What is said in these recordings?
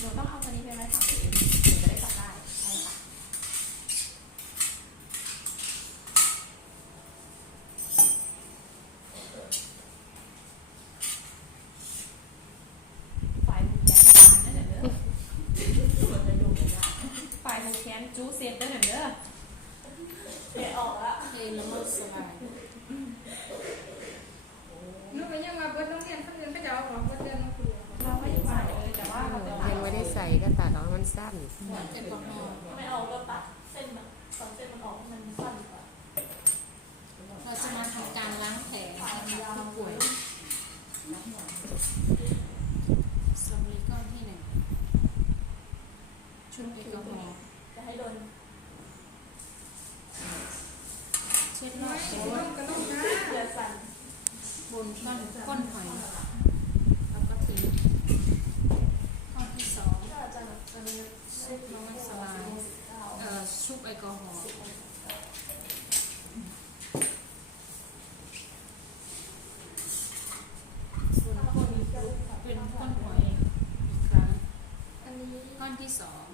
หนูต้องเอาตัวนี้ไปไว้ฝั่งตัวเองหนูจะได้จับได้ใช่ค่ะฝ่ายผูกแขนทำงานนั่นเด้อมันจะดูไม่ได้ฝ่ายผูกแขนจูเซนเด้อเด้อเอะออกละเย็นแล้วมันสบาย ก็ตัดออกมันสั้นแอลกอฮอล์ไม่เอาเราตัดเส้นมันตอนเส้นมันออกมันสั้นกว่าเราจะมาทำการล้างแผลให้กับผู้ป่วยสำลีก้อนที่หนึ่งชุบแอลกอฮอล์จะให้โดนเช็ดรน้ออบยโต๊ลูะกก็ต้องนะเดือดสั่นบนก้อนก้อนหอยแล้วก็ทิ้งก้อนที่สอง ถ้า จะแบบจะมีชุบน้ำมันสลายเอ่อชุบแอลกอฮอล์เป็นก้อนหอยอีกครั้งอันนี้ก้อนที่สอง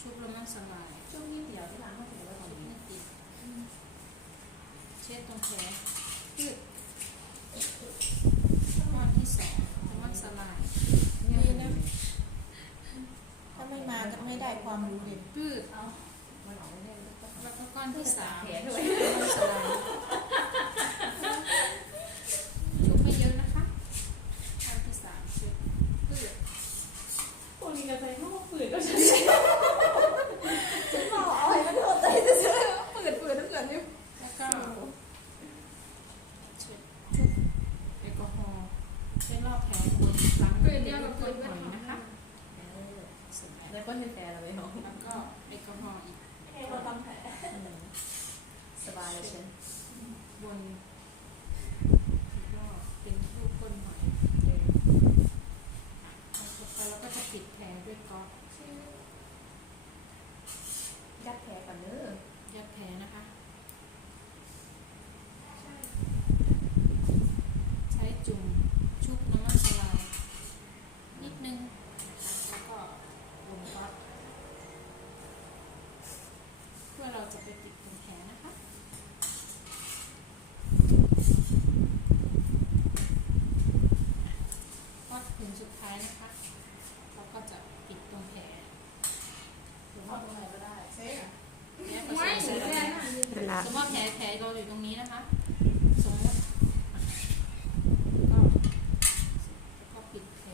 ชุบน้ำมันสลายช่วงนี้เดี๋ยวที่ร้านเขาถือว่าตรงนี้ติดเช็ดตรงแผลยืดก้อนที่สองมันสลาย ดีนะ ถ้าไม่มาจะ ไม่ได้ความรู้เลยยืดเอามันออกไม่ได้แล้วก็ก้อนที่สามแผลด้วยน้ำมันสลายชุบไม่เยอะนะคะก้อนที่สามชุบยืดพวกนี้ก็ใส่ห้องฝืนก็ใช่ฉันบอกเอาอะไรมาโดนใจจะเชื่อเปิดเปิดทุกอย่างนี่แล้วก็เช็ดชุบแอลกอฮอล์เช็ดรอบแผลคนอีกครั้งหเปินึ่ดงเดียวกับก้เปินดหเบิดอยนะคะ เสร็จแล้วก็เป็นแผลเราไม่เอาแล้วก็แอลกอฮอล์อีกให้เราทำแผลสบายเลยฉันบนอีกรอบเป็นรูปก้นหอยเอาต่อไปเราก็จะปิดแผลด้วยก๊อกยัดแผลก่อนเด้อยัดแผลนะคะ ใช้จุ่มชุบน้ ไลสมมติแผลแผลเราอยู่ตรงนี้นะคะติก็ปิดแผล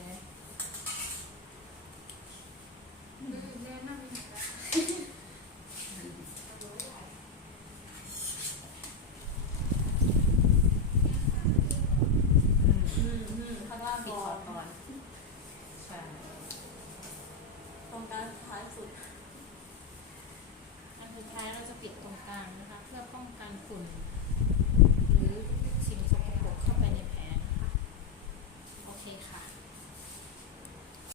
ข้างล่างปิดก่อนใช่ตรงด้านท้ายสุด สุดท้ายเราจะปิดตรงกลางนะคะ เพื่อป้องกันฝุ่น